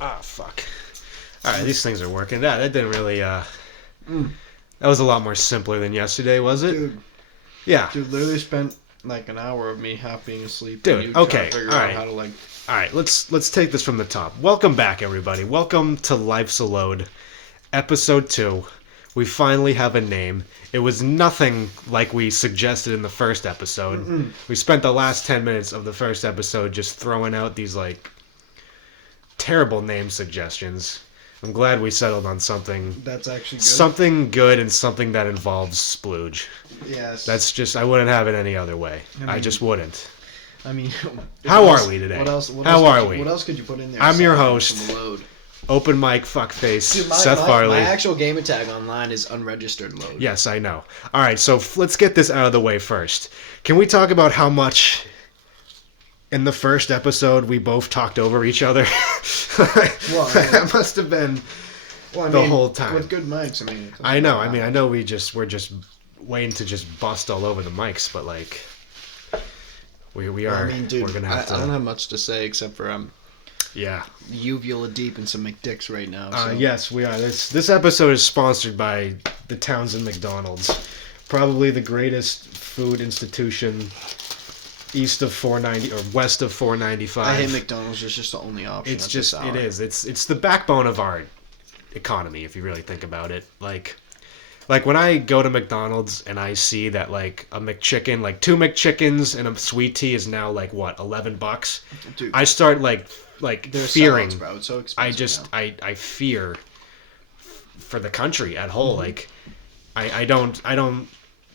Ah, fuck. Alright, these things are working. That didn't really, That was a lot more simpler than yesterday, was it? Dude. Yeah. Dude, literally spent like an hour of me half being asleep. Dude, and you trying okay, to figure alright. out how to like... Alright, let's take this from the top. Welcome back, everybody. Welcome to Life's a Load, episode 2. We finally have a name. It was nothing like we suggested in the first episode. We spent the last 10 minutes of the first episode just throwing out these, like, terrible name suggestions. I'm glad we settled on something. That's actually good. Something good and something that involves splooge. Yes. That's just, I wouldn't have it any other way. I mean, just wouldn't. I mean... How are we today? What else we? What else could you put in there? I'm your aside host. from Load? Open mic fuckface, Dude, Seth Farley. My actual gamer tag online is unregistered Load. Yes, I know. All right, so let's get this out of the way first. Can we talk about how much in the first episode we both talked over each other? Well, that must have been the whole time. With good mics, I mean. I know. I mean, I know we're just waiting to just bust all over the mics, but like we are. I mean, dude, we're gonna have to. I don't have much to say except for Yeah. uvula deep in some McDicks right now. So. Yes, we are. This episode is sponsored by the Townsend McDonald's, probably the greatest food institution east of 490 or west of 495. I hate McDonald's. It's just the only option. It's just it is. It's the backbone of our economy if you really think about it. Like when I go to McDonald's and I see that like a McChicken, like 2 McChickens and a sweet tea is now like what, $11? Dude, I start like they're fearing. Salads, bro. It's so expensive. I fear for the country at whole. Like I don't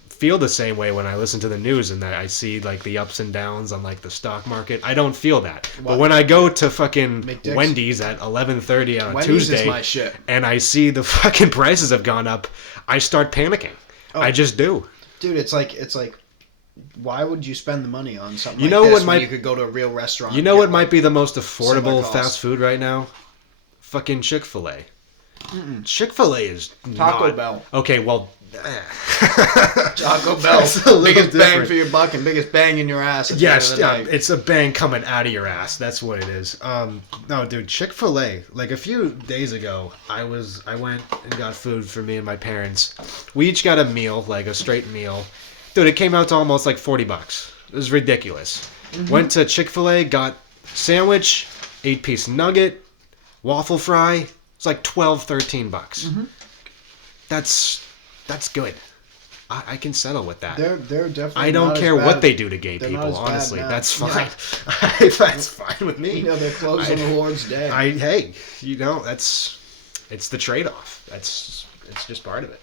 feel the same way when I listen to the news and that I see like the ups and downs on like the stock market. I don't feel that. But when I go to fucking McDick's? Wendy's at 11:30 on a Wendy's Tuesday is my shit. and I see the fucking prices have gone up, I start panicking. Oh. I just do. Dude, it's like why would you spend the money on something You like know this what when might- you could go to a real restaurant? You know what might be the most affordable semi-cost. fast food right now? Fucking Chick-fil-A. Chick-fil-A is Taco not... Bell. Okay, well... Taco Bell. That's a little Biggest bang different. for your buck and biggest bang in your ass. At the Yes, end of the yeah, night. it's a bang coming out of your ass. That's what it is. No, dude, Chick-fil-A. Like a few days ago, I went and got food for me and my parents. We each got a meal, like a straight meal. Dude, it came out to almost like $40. It was ridiculous. Went to Chick-fil-A, got sandwich, 8-piece nugget, waffle fry. It's like $12-13. That's good. I can settle with that. They're definitely. I don't not care as what bad. they do to gay They're not people. as bad Honestly, now. that's fine. Yeah. That's fine with me. You know, they're closed on the Lord's Day. Hey, you know it's the trade-off. It's just part of it.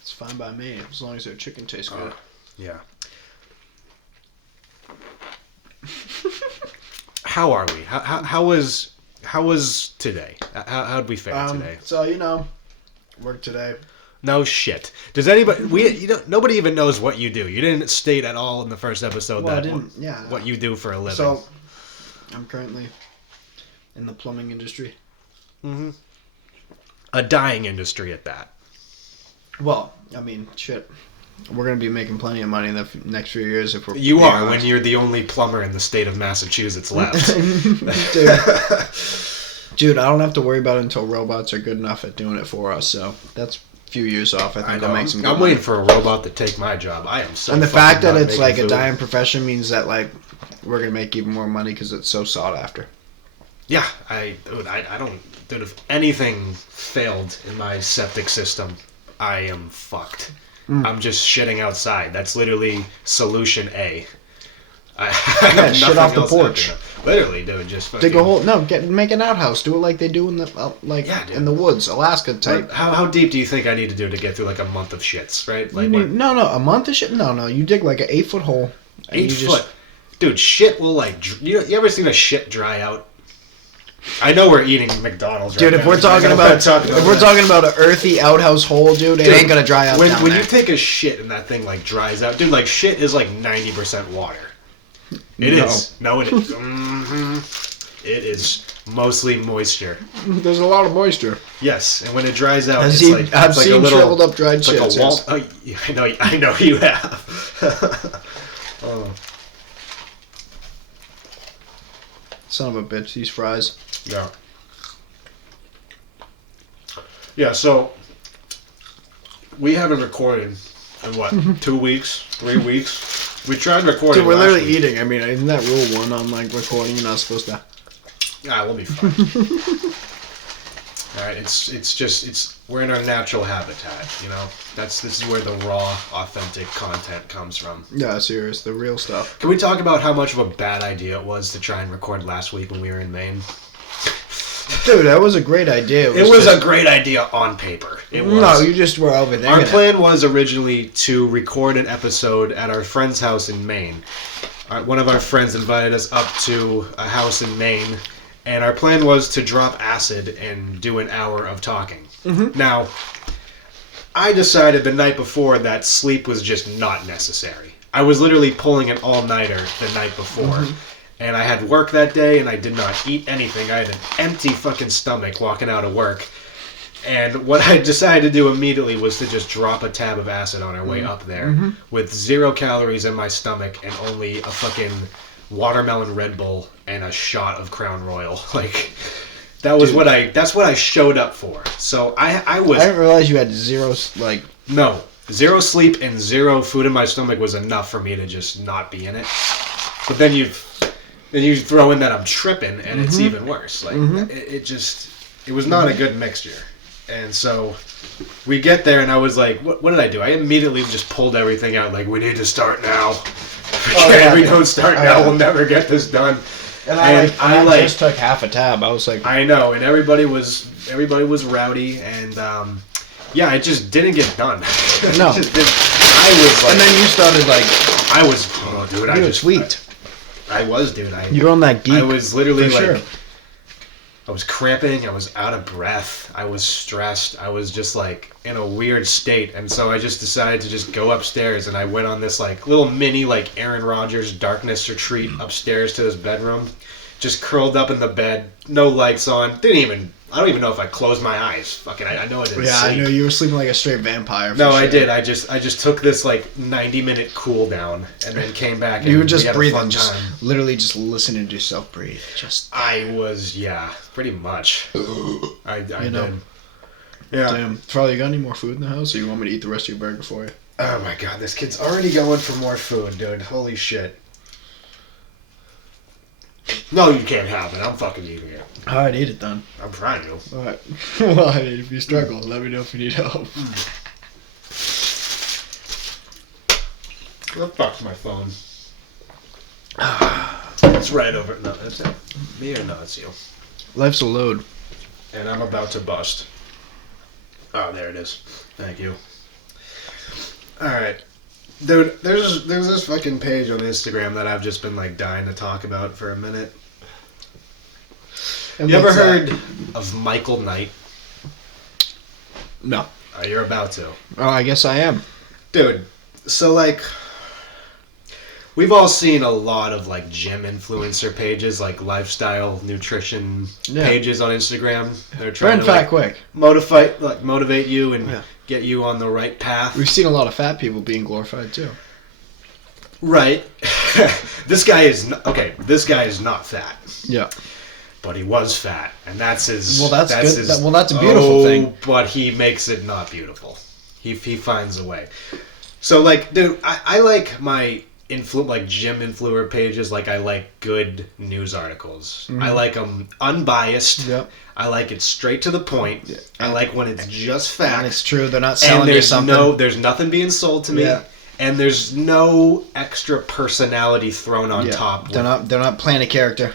It's fine by me as long as their chicken tastes good. Yeah. How are we? How was today? How'd we fare today? So work today. No shit. Does anybody? Nobody even knows what you do. You didn't state at all in the first episode Well, I that didn't. Yeah. what you do for a living. So, I'm currently in the plumbing industry. A dying industry at that. Well, I mean, shit. We're gonna be making plenty of money in the next few years if we're. You being are when honest. you're the only plumber in the state of Massachusetts left. Dude, I don't have to worry about it until robots are good enough at doing it for us. So that's a few years off. I think I'll make some. I'm good waiting money. for a robot to take my job. I am so. And the fucking fact that done it's making like a food. dying profession means that like we're gonna make even more money because it's so sought after. Yeah, I don't. Dude, if anything failed in my septic system, I am fucked. I'm just shitting outside. That's literally solution A. I have shit nothing off the else porch. after that. Literally, dude, just fucking... Dig a hole. No, make an outhouse. Do it like they do in the Yeah, dude. in the woods, Alaska type. How deep do you think I need to do to get through like a month of shits, right? Like No, a month of shit. No, you dig like an 8-foot hole. and 8 you foot. just- Dude, shit will like... You ever seen a shit dry out? I know we're eating McDonald's Dude, right if now, we're so I talking gotta about talk if we're that. talking about an earthy outhouse hole, dude, it ain't gonna dry out When down you there. take a shit and that thing like dries out, dude, like shit is like 90% water. It No. is. No, it is. It is mostly moisture. There's a lot of moisture. Yes, and when it dries out, I've it's seen, like I've it's like seen a little, shriveled up dried it's like shits. a wall. Yes. Oh, yeah, I know you have. Oh. Son of a bitch, these fries. Yeah. Yeah, so we haven't recorded in what, 2 weeks, 3 weeks? We tried recording. Dude, we're last literally week. eating. I mean, isn't that rule 1 on like recording? You're not supposed to. Yeah, we'll be fine. All right, it's we're in our natural habitat, you know. This is where the raw, authentic content comes from. Yeah, serious, the real stuff. Can we talk about how much of a bad idea it was to try and record last week when we were in Maine? Dude, that was a great idea. It was a great idea on paper. It was. No, you just were over there. Our plan was originally to record an episode at our friend's house in Maine. One of our friends invited us up to a house in Maine, and our plan was to drop acid and do an hour of talking. Mm-hmm. Now, I decided the night before that sleep was just not necessary. I was literally pulling an all-nighter the night before. Mm-hmm. And I had work that day, and I did not eat anything. I had an empty fucking stomach walking out of work. And what I decided to do immediately was to just drop a tab of acid on our way up there with 0 calories in my stomach and only a fucking watermelon Red Bull and a shot of Crown Royal. Like, that was that's what I showed up for. So I didn't realize you had 0, like... No. 0 sleep and 0 food in my stomach was enough for me to just not be in it. But then you throw in that I'm tripping, and it's even worse. Like, it was not a good mixture. And so we get there, and I was like, what did I do? I immediately just pulled everything out, like, we need to start now. If we don't start now, we'll never get this done. And I just took half a tab. I was like... I know, and everybody was rowdy, and, yeah, it just didn't get done. No. I was like... And then you started, like... I was... Oh, dude, I was sweet. I was, dude. You're on that geek. I was literally like... Sure. I was cramping, I was out of breath, I was stressed, I was just like in a weird state, and so I just decided to just go upstairs, and I went on this like little mini like Aaron Rodgers darkness retreat upstairs to his bedroom, just curled up in the bed, no lights on, I don't even know if I closed my eyes, fucking, I know I didn't sleep. I know, you were sleeping like a straight vampire. No, sure. I did, I just took this like 90-minute cool down, and then came back, and you were just breathing, just literally just listening to yourself breathe, I was, yeah, pretty much. I did. Yeah. Damn. Charlie, you got any more food in the house, or you want me to eat the rest of your burger for you? Oh my god, this kid's already going for more food, dude. Holy shit. No, you can't have it. I'm fucking eating it. Alright, eat it then. I'm trying to. Alright. Well, I mean, if you struggle, let me know if you need help. What the fuck's my phone? It's right over. No, is it me or no? It's you. Life's a load. And I'm about to bust. Oh, there it is. Thank you. Alright. Dude, there's this fucking page on Instagram that I've just been like dying to talk about for a minute. And you ever heard of Michael Knight? No. Oh, you're about to. Oh, I guess I am. Dude, so like... We've all seen a lot of like gym influencer pages, like lifestyle nutrition pages on Instagram. They're trying to fat quick. motivate you and get you on the right path. We've seen a lot of fat people being glorified too. Right. This guy is not fat. Yeah. But he was fat, and that's his. Well, that's good. That's a beautiful thing. But he makes it not beautiful. He finds a way. So like, dude, I like my gym influencer pages. Like, I like good news articles. I like them unbiased. Yep. I like it straight to the point. Yeah. I like when it's just facts. And it's true. They're not selling you something. There's nothing being sold to me. Yeah. And there's no extra personality thrown on top. They're not playing a character.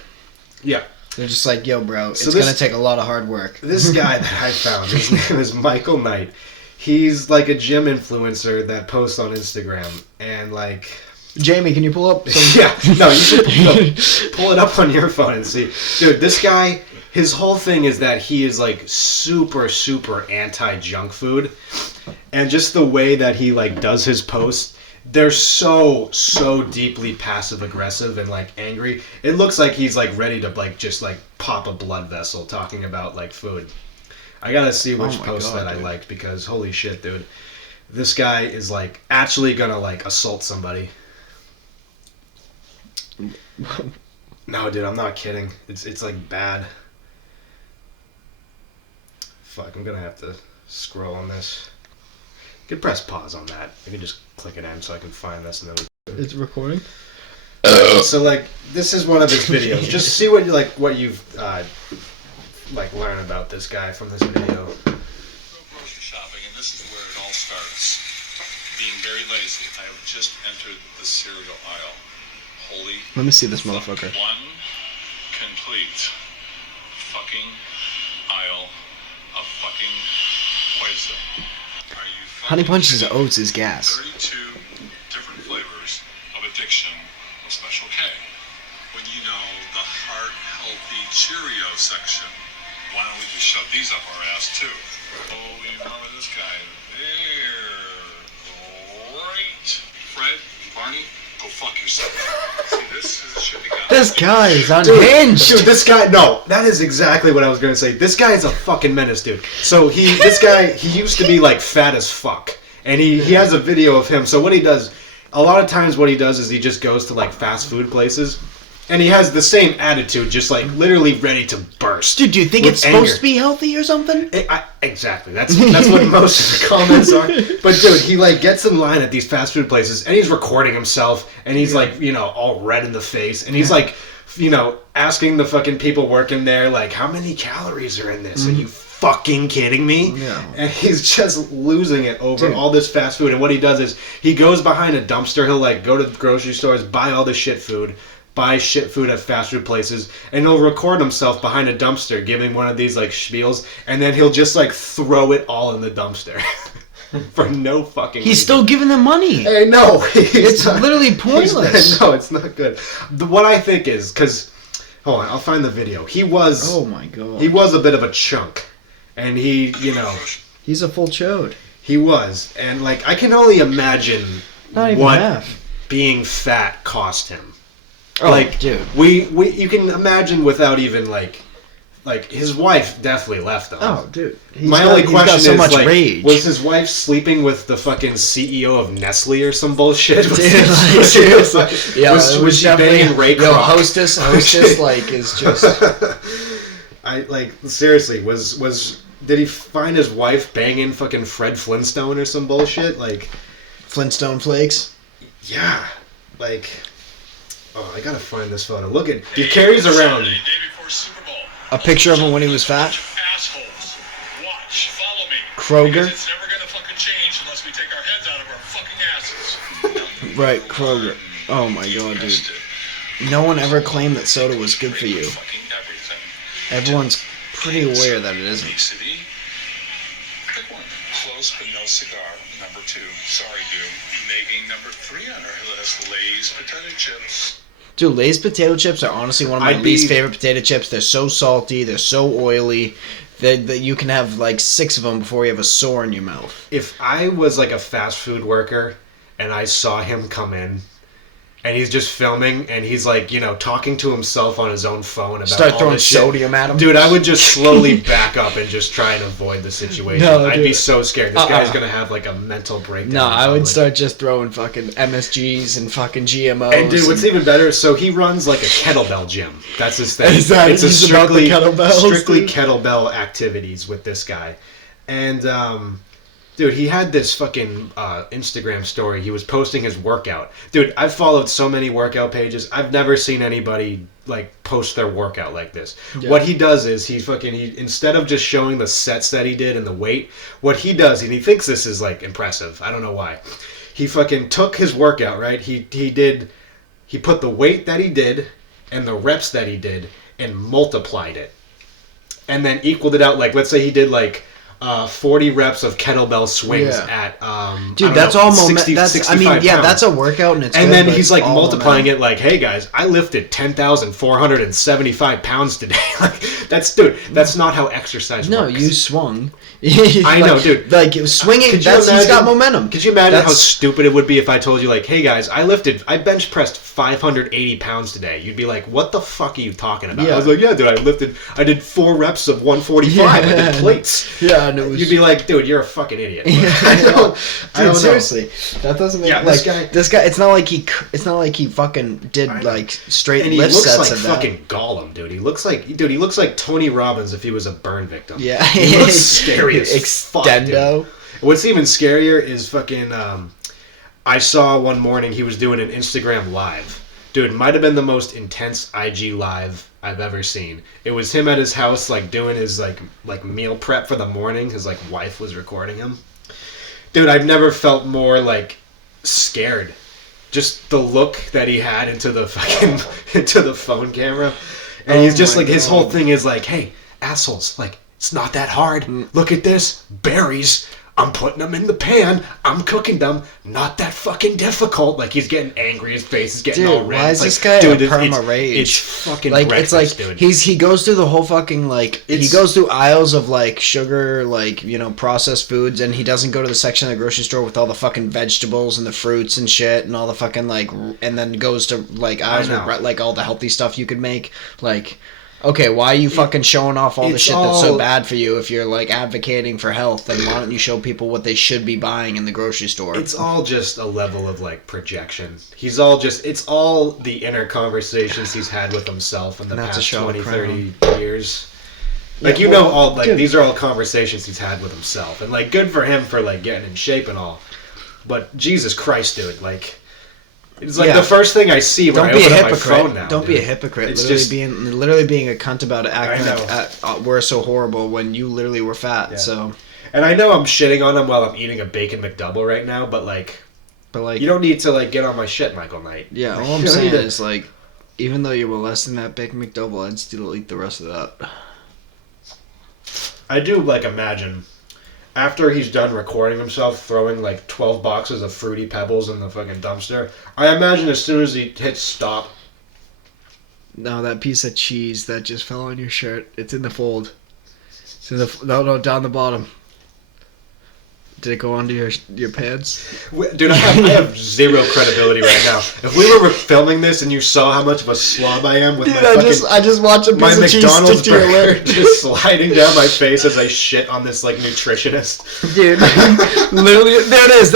Yeah. They're just like, yo, bro, it's going to take a lot of hard work. This guy that I found, his name is Michael Knight. He's like a gym influencer that posts on Instagram. And like... Jamie, can you pull up some... Yeah, no, you should pull it up on your phone and see. Dude, this guy, his whole thing is that he is like super, super anti-junk food. And just the way that he like does his posts, they're so deeply passive-aggressive and like angry. It looks like he's like ready to like just like pop a blood vessel talking about like food. I gotta see which post that I liked, because holy shit, dude. This guy is like actually gonna like assault somebody. No, dude, I'm not kidding. It's like bad. Fuck, I'm gonna have to scroll on this. You can press pause on that. I can just click an M so I can find this and then It's recording? So like this is one of his videos. Just see what you've learn about this guy from this video. Go grocery shopping, and this is where it all starts. Being very lazy. I have just entered the cereal aisle. Holy. Let me see this motherfucker. One complete fucking aisle of fucking poison. Are you Honey Bunches of Oats is gas. 32 different flavors of addiction of Special K. When you know the heart-healthy Cheerio section, why don't we just shove these up our ass too? Oh, you remember this guy? There. Great. Fred, Barney, go fuck yourself. See, this is the shit we got. This guy is unhinged. Dude, this guy, no, that is exactly what I was gonna say. This guy is a fucking menace, dude. So he used to be like fat as fuck. And he has a video of him. So what he does, a lot of times what he does is he just goes to like fast food places. And he has the same attitude, just like literally ready to burst. Dude, do you think it's supposed to be healthy or something? Exactly. That's what most of the comments are. But dude, he like gets in line at these fast food places and he's recording himself and he's like, all red in the face and he's like, asking the fucking people working there like, how many calories are in this? Are you fucking kidding me? No. And he's just losing it over all this fast food. And what he does is he goes behind a dumpster. He'll like go to the grocery stores, buy all the shit food. Buy shit food at fast food places, and he'll record himself behind a dumpster giving one of these like spiels, and then he'll just like throw it all in the dumpster for no fucking He's reason. still giving them money. Hey, no, It's literally pointless. No, it's not good. What I think is because hold on, I'll find the video. He was Oh my god. he was a bit of a chunk, and he He's a full chode. he was, and like I can only imagine Not even what half. being fat cost him. Oh, Like, dude. we you can imagine without even like his wife definitely left though. Oh, dude. My only question he's got so is much like, rage. was his wife sleeping with the fucking CEO of Nestle or some bullshit? Was, Dude, was, like, was she banging Ray Kroc? hostess, like, is just... I like seriously was did he find his wife banging fucking Fred Flintstone or some bullshit? Like Flintstone Flakes? yeah, like. Oh, I gotta find this photo. Look at he carries around. Day before Super Bowl. A picture of him when he was fat? Bunch of assholes. Watch, follow me. Kroger? Because it's never gonna fucking change unless we take our heads out of our fucking asses. Right, Kroger. Oh my god, dude. No one ever claimed that soda was good for you. Fucking everything. Everyone's pretty aware that it isn't. Obesity. Pick one. Close but no cigar. Number 2. Sorry, dude. Maybe number 3 on our list. Lay's potato chips. Dude, Lay's potato chips are honestly one of my I'd be- least favorite potato chips. They're so salty. They're so oily. That you can have like 6 of them before you have a sore in your mouth. If I was like a fast food worker and I saw him come in and he's just filming and he's like, talking to himself on his own phone about Start all throwing this shit. sodium at him. Dude, I would just slowly back up and just try and avoid the situation. No, I'd be dude. so scared. This guy's gonna have like a mental breakdown. No, in I would public. start just throwing fucking MSGs and fucking GMOs. And dude, what's even better? So he runs like a kettlebell gym. That's his thing. Is that- it's a he's about the strictly kettlebells, dude? kettlebell activities with this guy. And dude, he had this fucking Instagram story. He was posting his workout. Dude, I've followed so many workout pages. I've never seen anybody like post their workout like this. Yeah. What he does is he instead of just showing the sets that he did and the weight, what he does, and he thinks this is like impressive. I don't know why. He fucking took his workout, right? He put the weight that he did and the reps that he did and multiplied it. And then equaled it out. Like, let's say he did like 40 reps of kettlebell swings Yeah. at Dude, that's all momentum. 65 yeah, pounds. that's a workout and it's And good, then but he's like all multiplying momentum. it like, hey guys, I lifted 10,475 pounds today. Like, that's not how exercise No, works. you swung. I know, dude. Like, it was swinging, Could you he's got imagine- momentum. Could you imagine how That's- stupid it would be if I told you, like, hey guys, I bench pressed 580 pounds today? You'd be like, what the fuck are you talking about? Yeah. I was like, yeah, dude, I did 4 reps of 145. I did plates. Yeah, Yeah, and it was... You'd be like, dude, you're a fucking idiot. I don't know. Seriously, that doesn't make this guy. It's not like he fucking did like straight and lift sets like of that. fucking Gollum, dude. He looks like Tony Robbins if he was a burn victim. Yeah, he looks scary as Extendo. Fuck, dude. What's even scarier is fucking. I saw one morning he was doing an Instagram live. Dude, might have been the most intense IG live I've ever seen. It was him at his house, like doing his like meal prep for the morning. His like wife was recording him. Dude, I've never felt more like scared. Just the look that he had into the fucking into the phone camera, and he's just like, his whole thing is like, hey, assholes, like, it's not that hard. Look at this, berries. I'm putting them in the pan. I'm cooking them. Not that fucking difficult. Like, he's getting angry. His face is getting all red. Why is this guy dude, a perma rage? It's fucking like breakfast, it's like dude. he goes through the whole fucking he goes through aisles of like sugar, like, you know, processed foods, and he doesn't go to the section of the grocery store with all the fucking vegetables and the fruits and shit and all the fucking like, and then goes to like aisles with like all the healthy stuff you could make. Like, okay, why are you fucking showing off all the shit that's so bad for you if you're, like, advocating for health? Then why don't you show people what they should be buying in the grocery store? It's all just a level of, like, projection. It's all the inner conversations he's had with himself in the past 20, 30 years. Like, these are all conversations he's had with himself. And, like, good for him for, like, getting in shape and all. But, Jesus Christ, dude, like... It's like the first thing I see when I open up my phone now. Don't be a hypocrite. It's literally being a cunt about it, acting like we're so horrible when you literally were fat. Yeah. So, and I know I'm shitting on him while I'm eating a bacon McDouble right now, but you don't need to like get on my shit, Michael Knight. Yeah, all I'm saying is like, even though you were less than that bacon McDouble, I'd still eat the rest of that. I do like imagine. After he's done recording himself throwing like 12 boxes of Fruity Pebbles in the fucking dumpster, I imagine as soon as he hits stop... No, that piece of cheese that just fell on your shirt, it's in the fold. It's in the... No, down the bottom. Did it go under your pants? Dude, I have zero credibility right now. If we were filming this and you saw how much of a slob I am with I just watched a piece of cheese stick to your lip. Just sliding down my face as I shit on this like nutritionist. Dude, literally, there it is.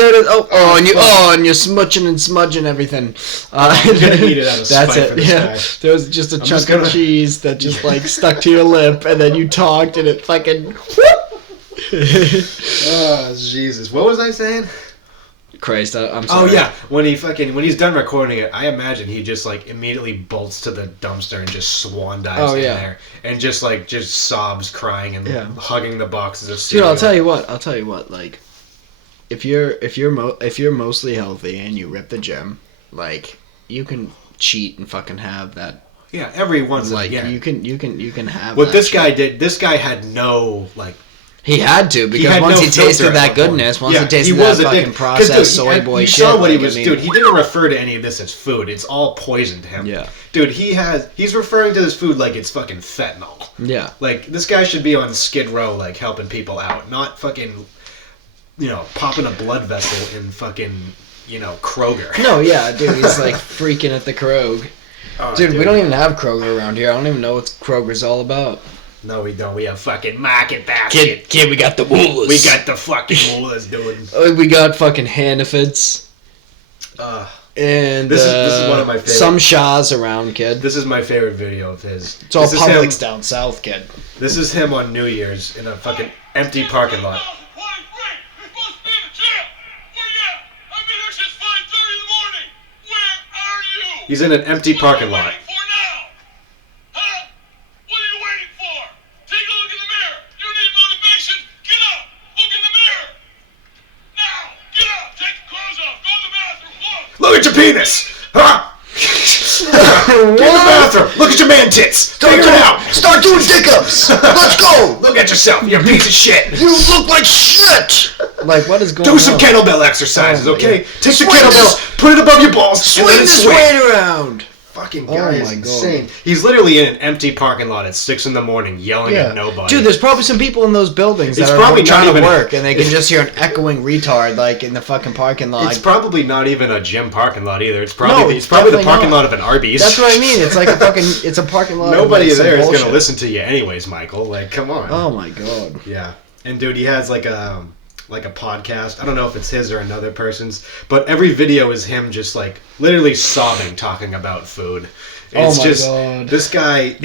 And you're smudging and smudging everything. I'm gonna eat it out of spite for this guy. There was just a chunk of cheese that just like stuck to your lip, and then you talked, and it fucking. Oh, Jesus. What was I saying? Christ, I'm sorry. Oh, yeah. When he's done recording it, I imagine he just, like, immediately bolts to the dumpster and just swan dives in there. And just sobs, crying, and hugging the boxes of cereal. Dude, I'll tell you what, like, if you're mostly healthy and you rip the gym, like, you can cheat and fucking have that. Yeah, every once in a while. You can have what this guy did, this guy had no, like... He had to, because once he tasted that goodness, once he tasted that fucking processed soy boy shit. You saw what he was doing. He didn't refer to any of this as food. It's all poison to him. Yeah. Dude, he's referring to this food like it's fucking fentanyl. Yeah. Like, this guy should be on Skid Row, like, helping people out, not fucking, popping a blood vessel in fucking, Kroger. No, yeah, dude, he's like freaking at the Krog. Oh, dude, we don't even have Kroger around here. I don't even know what Kroger's all about. No, we don't. We have fucking Market Basket. Kid, we got the Woolers. We got the fucking Woolers, dude. We got fucking Hannaford's. And this is one of my favorites. Some Shaw's around, kid. This is my favorite video of his. It's all Publix down south, kid. This is him on New Year's in a fucking empty parking lot. He's in an empty parking lot. Look at your penis! Huh? Get in the bathroom! Look at your man tits! Figure it out! Start doing dick-ups! Let's go! Look at yourself, you're a piece of shit! You look like shit! Like, what is going on? Do some kettlebell exercises, okay? Take the kettlebell, put it above your balls, swing this weight around! Fucking guy is insane. He's literally in an empty parking lot at 6 in the morning yelling at nobody. Dude, there's probably some people in those buildings that are trying to work, and they can just hear an echoing retard like in the fucking parking lot. It's probably not even a gym parking lot either. It's probably the parking lot of an Arby's. That's what I mean. It's like it's a parking lot. Nobody there is going to listen to you anyways, Michael. Like, come on. Oh my god. Yeah. And dude, he has like a podcast. I don't know if it's his or another person's, but every video is him just like literally sobbing, talking about food. It's God.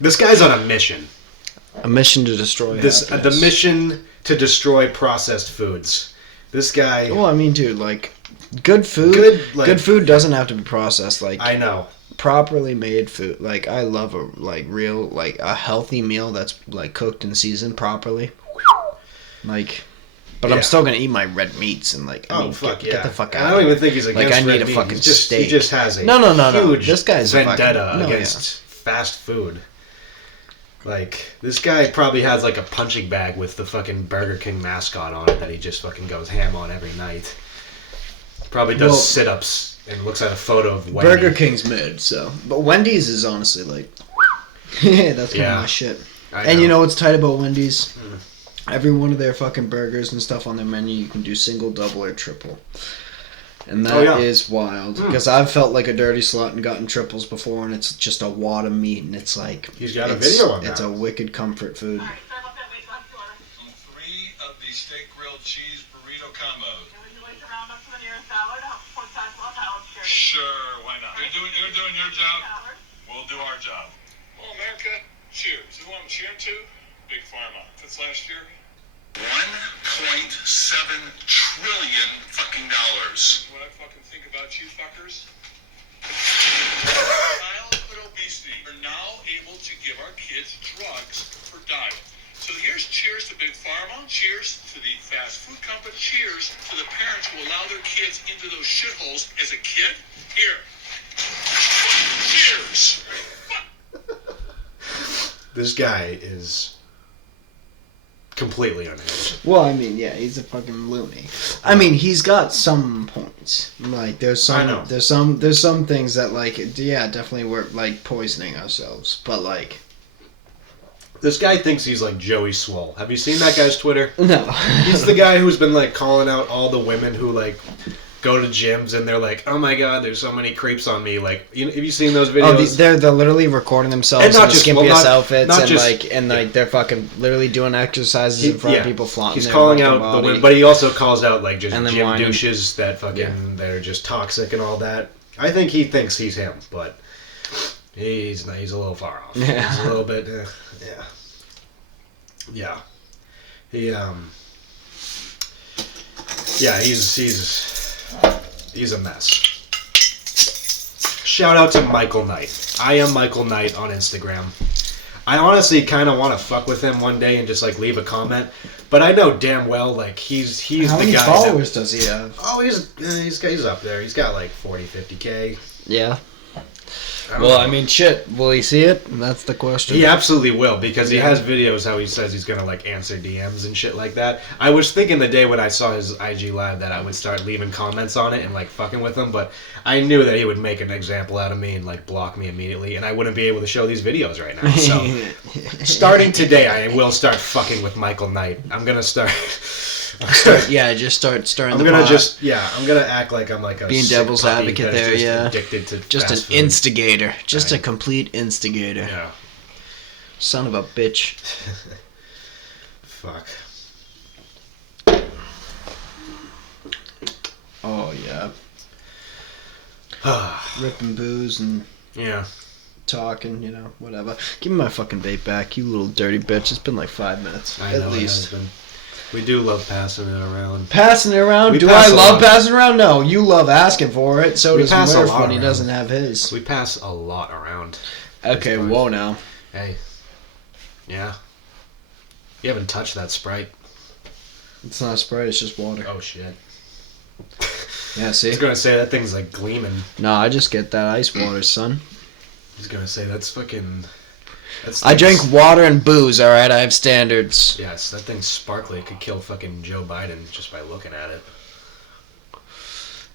This guy's on a mission. A mission to destroy the mission to destroy processed foods. This guy. Well, I mean, dude, like good food. Good food doesn't have to be processed. Like I know. Properly made food. Like I love a healthy meal that's like cooked and seasoned properly. Like, but I'm still gonna eat my red meats and like. Get the fuck out. I don't even think he's against I need red a meat. fucking steak. He just has a huge This guy's vendetta against fast food. Like, this guy probably has like a punching bag with the fucking Burger King mascot on it that he just fucking goes ham on every night. Probably does sit-ups and looks at a photo of Wendy. Burger King's mid, but Wendy's is honestly like, that's kind of my shit. And you know what's tight about Wendy's? Every one of their fucking burgers and stuff on their menu, you can do single, double, or triple. And that is wild. Because I've felt like a dirty slut and gotten triples before, and it's just a wad of meat, and it's like... He's got a video on that. It's a wicked comfort food. On 3 of the steak grilled cheese burrito combos. Sure, why not? You're doing your job. We'll do our job. Well, America, cheers. Who I'm cheering to? Big Pharma. Since last year, $1.7 trillion fucking dollars. What I fucking think about you fuckers? Childhood obesity. We're now able to give our kids drugs for diet. So here's cheers to Big Pharma. Cheers to the fast food company. Cheers to the parents who allow their kids into those shitholes as a kid. Here. Cheers. This guy is completely unhinged. Well, I mean, yeah, he's a fucking loony. I mean, he's got some points. Like, there's some things that, like, yeah, definitely we're, like, poisoning ourselves. But, like... This guy thinks he's like Joey Swole. Have you seen that guy's Twitter? No. He's the guy who's been, like, calling out all the women who, like... go to gyms and they're like, oh my god, there's so many creeps on me. Like, have you seen those videos? They're literally recording themselves in the skimpiest outfits and they're fucking literally doing exercises in front of people flaunting. He's calling out the women, but he also calls out like just gym whining. douches that fucking they're just toxic and all that. I think he thinks he's him, but he's a little far off. Yeah. He's a little bit, He's a mess. Shout out to Michael Knight. I am Michael Knight on Instagram. I honestly kind of want to fuck with him one day and just like leave a comment, but I know damn well like he's How the many guy. followers does he have? Oh, he's up there. He's got like 40, 50K. Yeah. Well, I mean, shit. Will he see it? That's the question. He absolutely will, because he has videos how he says he's gonna like answer DMs and shit like that. I was thinking the day when I saw his IG live that I would start leaving comments on it and like fucking with him, but I knew that he would make an example out of me and like block me immediately, and I wouldn't be able to show these videos right now. So, starting today, I will start fucking with Michael Knight. I'm gonna start. Just start stirring the pot. I'm gonna act like I'm like a being devil's advocate there, addicted to just fast an food. instigator, just a complete instigator. Yeah. Son of a bitch. Fuck. Oh yeah. Ripping booze and talking, whatever. Give me my fucking vape back, you little dirty bitch. It's been like 5 minutes at least. We do love passing it around. Passing it around? Do I love passing it around? No, you love asking for it. So does Murph when he doesn't have his. We pass a lot around. Okay, whoa now. Hey. Yeah. You haven't touched that Sprite. It's not a Sprite, it's just water. Oh, shit. Yeah, see? I was going to say, that thing's like gleaming. No, I just get that ice water, son. I was going to say, that's fucking... I drink water and booze, alright? I have standards. Yes, that thing's sparkly. It could kill fucking Joe Biden just by looking at it.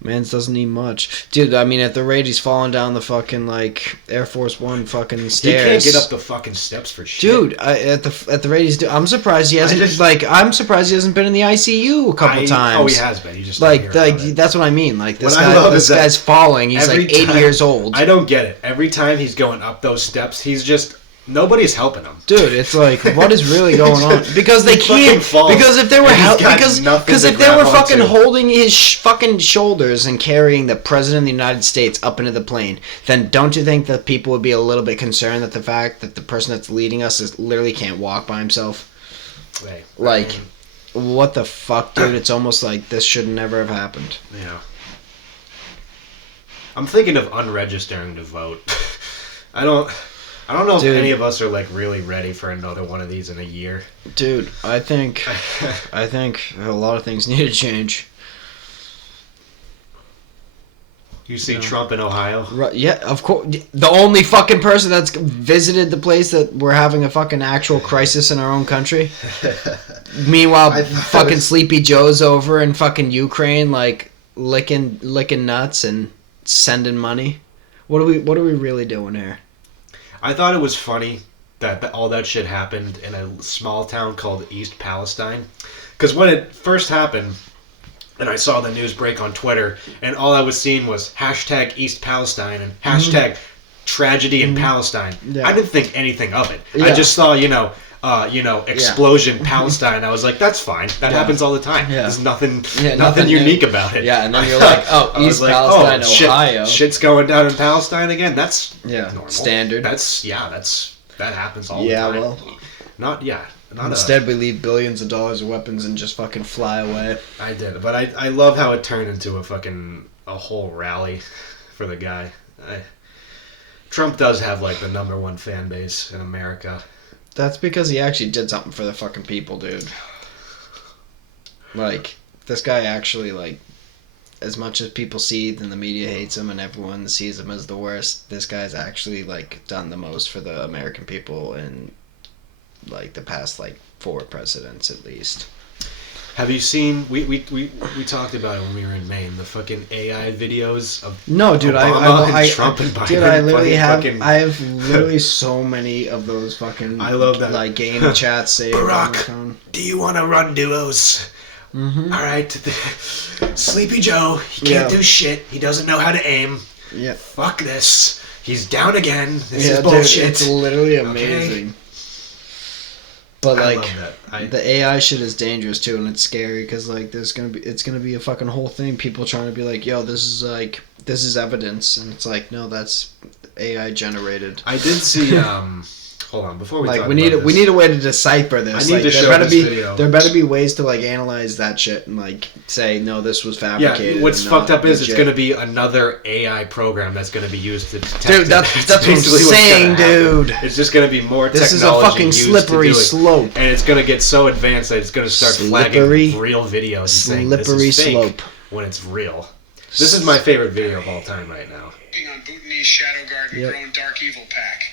Mans doesn't need much. Dude, I mean, at the rate he's falling down the fucking, like, Air Force One fucking stairs. He can't get up the fucking steps for shit. Dude, at the rate he's I'm surprised he hasn't, I'm surprised he hasn't been in the ICU a couple times. Oh, he has been. He just that's what I mean. Like, this guy's falling. He's like 80 years old. I don't get it. Every time he's going up those steps, he's just Nobody's helping him. Dude, it's like, what is really going on? Because they can't. Because if they were because if they were fucking holding his fucking shoulders and carrying the president of the United States up into the plane, then don't you think that people would be a little bit concerned at the fact that the person that's leading us literally can't walk by himself? Hey, like, what the fuck, dude? It's almost like this should never have happened. Yeah. I'm thinking of unregistering to vote. I don't know if any of us are like really ready for another one of these in a year. Dude, I think a lot of things need to change. You see Trump in Ohio? Right, yeah, of course. The only fucking person that's visited the place that we're having a fucking actual crisis in our own country. Meanwhile, fucking Sleepy Joe's over in fucking Ukraine, like licking nuts and sending money. What are we really doing here? I thought it was funny that all that shit happened in a small town called East Palestine. Because when it first happened, and I saw the news break on Twitter, and all I was seeing was hashtag East Palestine and hashtag tragedy in Palestine. Yeah. I didn't think anything of it. Yeah. I just saw, explosion Palestine. I was like, that's fine. That happens all the time. Yeah. There's nothing unique about it. Yeah, and then you're like, East Palestine, Ohio. Shit's going down in Palestine again. That's normal. Standard. That happens all the time. Instead, we leave billions of dollars of weapons and just fucking fly away. I did, but I love how it turned into a whole rally for the guy. Trump does have like the number one fan base in America. That's because he actually did something for the fucking people, dude. Like, this guy actually, like, as much as people see it and the media hates him and everyone sees him as the worst, this guy's actually, like, done the most for the American people in, like, the past, like, 4 presidents at least. Have you seen, we talked about it when we were in Maine, the fucking AI videos of Obama and Trump and Biden. Dude, I have literally so many of those fucking, I love that. Like, game chats saved on my phone. Do you want to run duos? Mm-hmm. All right, Sleepy Joe, he can't do shit. He doesn't know how to aim. Yeah. Fuck this. He's down again. This is bullshit. Dude, it's literally amazing. Okay. But I like love that. the AI shit is dangerous too, and it's scary because like it's gonna be a fucking whole thing. People trying to be like, yo, this is evidence, and it's like, no, that's AI generated. I did see. Hold on, before we talk we need a way to decipher this. I need to show this video. There better be ways to like analyze that shit and like say, no, this was fabricated. Yeah, what's fucked up is it's going to be another AI program that's going to be used to detect. Dude, that's what I'm saying, dude. It's just going to be more technology. This is a fucking slippery slope, and it's going to get so advanced that it's going to start flagging real videos and saying this is fake when it's real. This is my favorite video of all time right now. On Bhutanese Shadow Garden grown Dark Evil pack.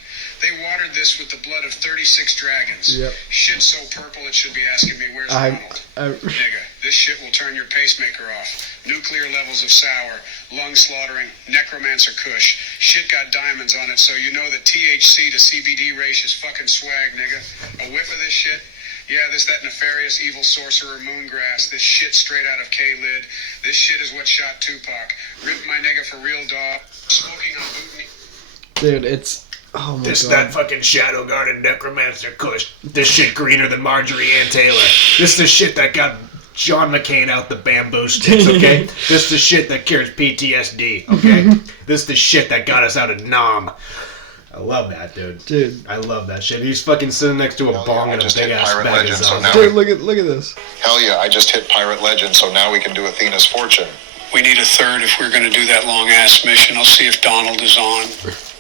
They watered this with the blood of 36 dragons. Yep. Shit so purple it should be asking me where's Ronald. Nigga, this shit will turn your pacemaker off. Nuclear levels of sour, lung slaughtering, necromancer kush. Shit got diamonds on it, so you know the THC to CBD ratio is fucking swag, nigga. A whiff of this shit? Yeah, that nefarious evil sorcerer Moongrass. This shit straight out of K-Lid. This shit is what shot Tupac. Ripped my nigga for real, dog. Smoking on Bhutan. Dude, it's... Oh my God. That fucking Shadow Garden Necromancer Kush. This shit greener than Marjorie Ann Taylor. This the shit that got John McCain out the bamboo sticks, okay? This the shit that cures PTSD, okay? This the shit that got us out of Nam. I love that, dude. Dude. I love that shit. He's fucking sitting next to a bong and a big-ass bag of sauce. Dude, look at this. Hell yeah, I just hit Pirate Legend, so now we can do Athena's Fortune. We need a third if we're going to do that long-ass mission. I'll see if Donald is on.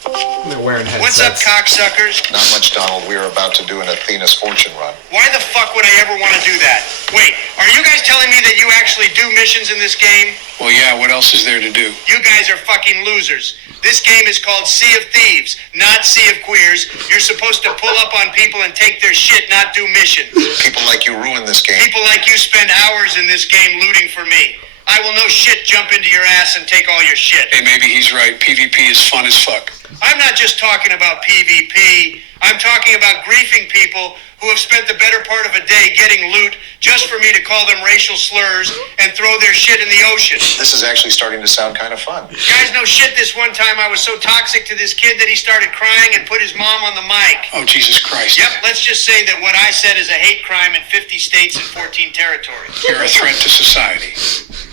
They're wearing headsets. What's up, cocksuckers? Not much, Donald. We are about to do an Athena's Fortune run. Why the fuck would I ever want to do that? Wait, are you guys telling me that you actually do missions in this game? Well, yeah, what else is there to do? You guys are fucking losers. This game is called Sea of Thieves, not Sea of Queers. You're supposed to pull up on people and take their shit, not do missions. People like you ruin this game. People like you spend hours in this game looting for me. I will no shit jump into your ass and take all your shit. Hey, maybe he's right. PvP is fun as fuck. I'm not just talking about PvP. I'm talking about griefing people who have spent the better part of a day getting loot just for me to call them racial slurs and throw their shit in the ocean. This is actually starting to sound kind of fun. Guys, no shit, this one time I was so toxic to this kid that he started crying and put his mom on the mic. Oh, Jesus Christ. Yep, let's just say that what I said is a hate crime in 50 states and 14 territories. You're a threat to society.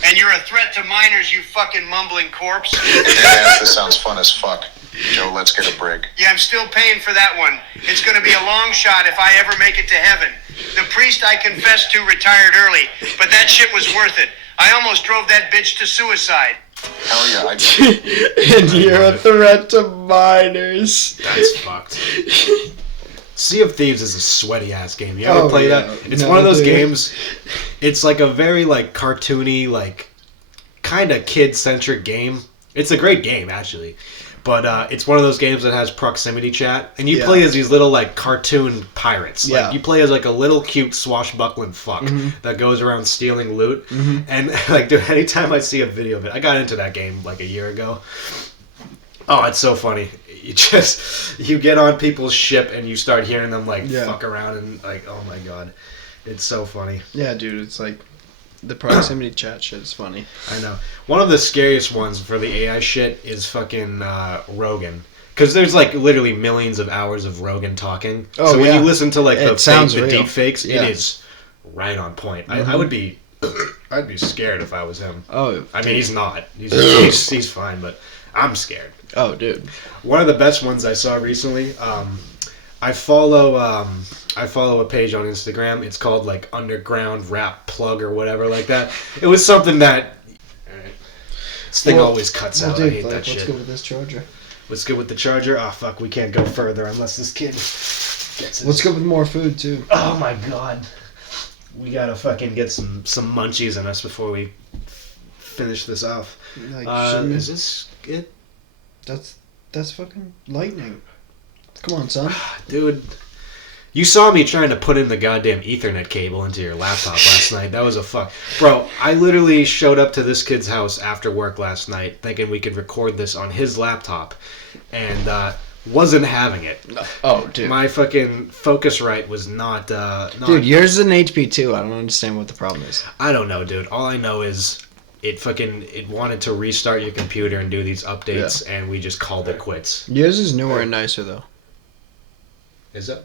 And you're a threat to minors, you fucking mumbling corpse. Yeah, this sounds fun as fuck. Joe, let's get a brig. Yeah, I'm still paying for that one. It's going to be a long shot if I ever make it to heaven. The priest I confessed to retired early, but that shit was worth it. I almost drove that bitch to suicide. Hell yeah, And you're a threat to minors. That's fucked. Sea of Thieves is a sweaty ass game. You ever play that? It's one of those games. It's like a very like cartoony, like kind of kid centric game. It's a great game actually, but it's one of those games that has proximity chat, and you play as these little like cartoon pirates. Like you play as like a little cute swashbuckling fuck that goes around stealing loot. And like, dude, anytime I see a video of it, I got into that game like a year ago. Oh, it's so funny. You get on people's ship and you start hearing them like fuck around and like, oh my god, it's so funny. Yeah, dude, it's like the proximity chat shit is funny. I know. One of the scariest ones for the AI shit is fucking Rogan. Because there's like literally millions of hours of Rogan talking. So when you listen to like the deep fakes, it is right on point. I would be, I'd be scared if I was him. Oh, I mean, he's not. He's fine, but I'm scared. Oh, dude. One of the best ones I saw recently. I follow a page on Instagram. It's called like Underground Rap Plug or whatever like that. It was something that this thing always cuts out. Dude, I hate that shit. Let's go with this charger. What's good with the charger? Oh fuck, we can't go further unless this kid gets it. Let's go with more food too. Oh my god. We gotta fucking get some munchies in us before we finish this off. Like, is this it? That's fucking lightning. Come on, son. Dude, you saw me trying to put in the goddamn Ethernet cable into your laptop last night. That was a fuck. Bro, I literally showed up to this kid's house after work last night thinking we could record this on his laptop and wasn't having it. Oh, dude. My fucking Focusrite was not... Dude, yours is an HP too. I don't understand what the problem is. I don't know, dude. All I know is it wanted to restart your computer and do these updates, and we just called it quits. Yours is newer and nicer, though. Is that